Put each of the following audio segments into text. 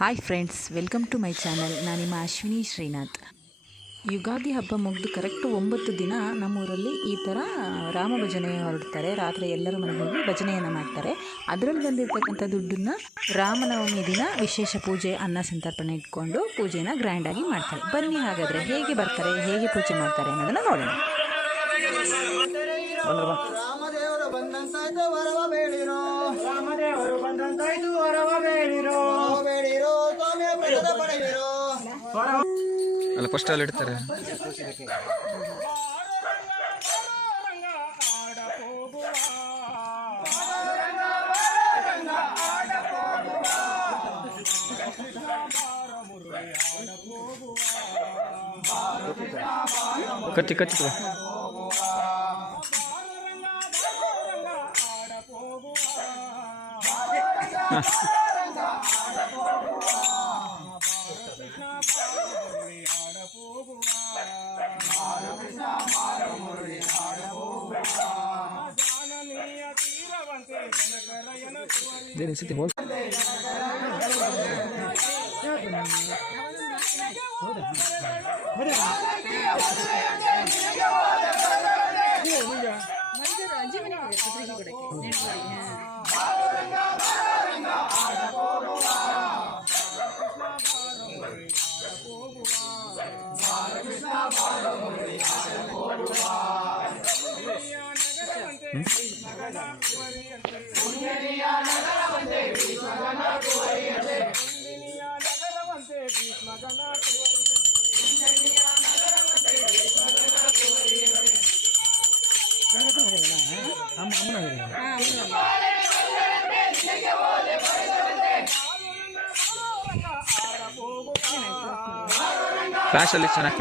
Hi friends welcome to my channel ನಾನು ನಿಮ್ಮ ಅಶ್ವಿನಿ ಶ್ರೀನಾಥ್. ಯುಗಾದಿ ಹಬ್ಬ ಮುಗಿದು ಕರೆಕ್ಟ್ ಒಂಬತ್ತು ದಿನ ನಮ್ಮೂರಲ್ಲಿ ಈ ಥರ ರಾಮ ಭಜನೆ ಹೊರಡ್ತಾರೆ. ರಾತ್ರಿ ಎಲ್ಲರ ಮನೆಗೆ ಹೋಗಿ ಭಜನೆಯನ್ನು ಮಾಡ್ತಾರೆ. ಅದರಲ್ಲಿ ಬಂದಿರತಕ್ಕಂಥ ದುಡ್ಡನ್ನು ರಾಮನವಮಿ ದಿನ ವಿಶೇಷ ಪೂಜೆ ಅನ್ನ ಸಂತರ್ಪಣೆ ಇಟ್ಕೊಂಡು ಪೂಜೆನ ಗ್ರ್ಯಾಂಡಾಗಿ ಮಾಡ್ತಾರೆ. ಬನ್ನಿ ಹಾಗಾದರೆ ಹೇಗೆ ಬರ್ತಾರೆ ಹೇಗೆ ಪೂಜೆ ಮಾಡ್ತಾರೆ ಅನ್ನೋದನ್ನು ನೋಡೋಣ. ರಾಮದೇವರು ಬಂದಂತಾಯ್ತು ವರವ ಬೇಡಿರೋ. ರಾಮದೇವರು ಬಂದಂತಾಯ್ತು ವರವ ಅಲ್ಲ ಫಸ್ಟ್ ಅಲ್ಲಿ ಇಡ್ತಾರೆ There is sitting also. Hmm? ಇದೇನು ಈ ಸತಿ ಹೋಲ್ ಫ್ಲಾಶಲ್ಲಿ ಚೆನ್ನಾಗಿ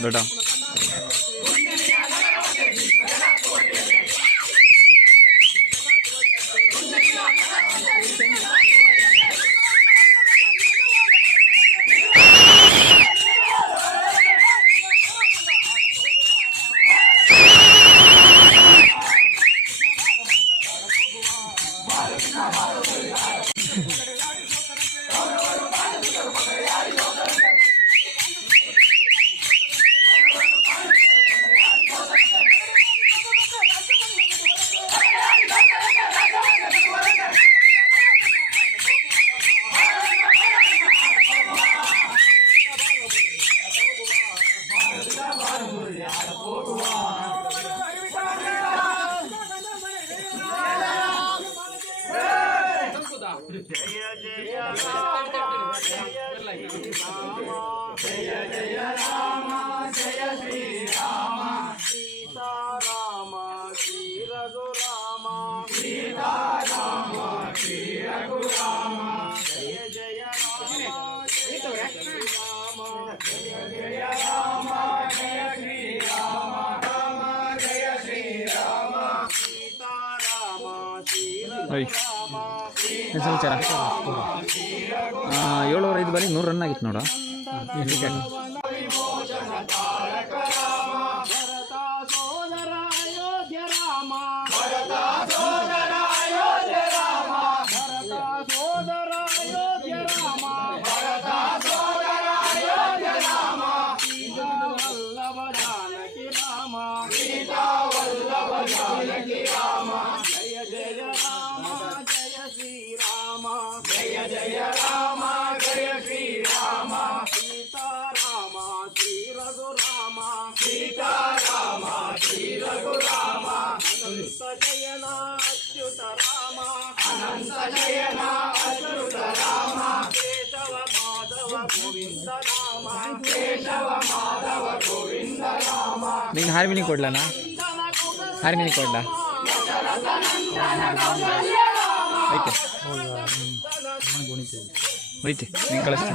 ¿verdad? जय रामा जय श्री जय जय रामा जय श्री रामा सीता रामा श्री रघु रामा सीता रामा श्री रघु राम जय जय रामा जय श्री जय रामा जय श्री राम रामा जय श्री रामा सीता रामा श्री रघु रामा ಸಮಾಚಾರ ಏಳುವರೆ ಐದು ಬಾರಿ ನೂರು ರನ್ ಆಗಿತ್ತು ನೋಡು ನಂದನ ವಿಮೋಚನ ತಾರಕ ರಾಮ ಭರತ ರಾಮ ನಿಂಗೆ ಹಾರ್ಮಿನಿ ಕೊಡ್ಲನಾ? ಹಾರ್ಮಿನಿ ಕೊಡ್ಲ? ಐತೆ ಐತೆ ನಿಂಗೆ ಕಳಿಸ್ತೀನಿ.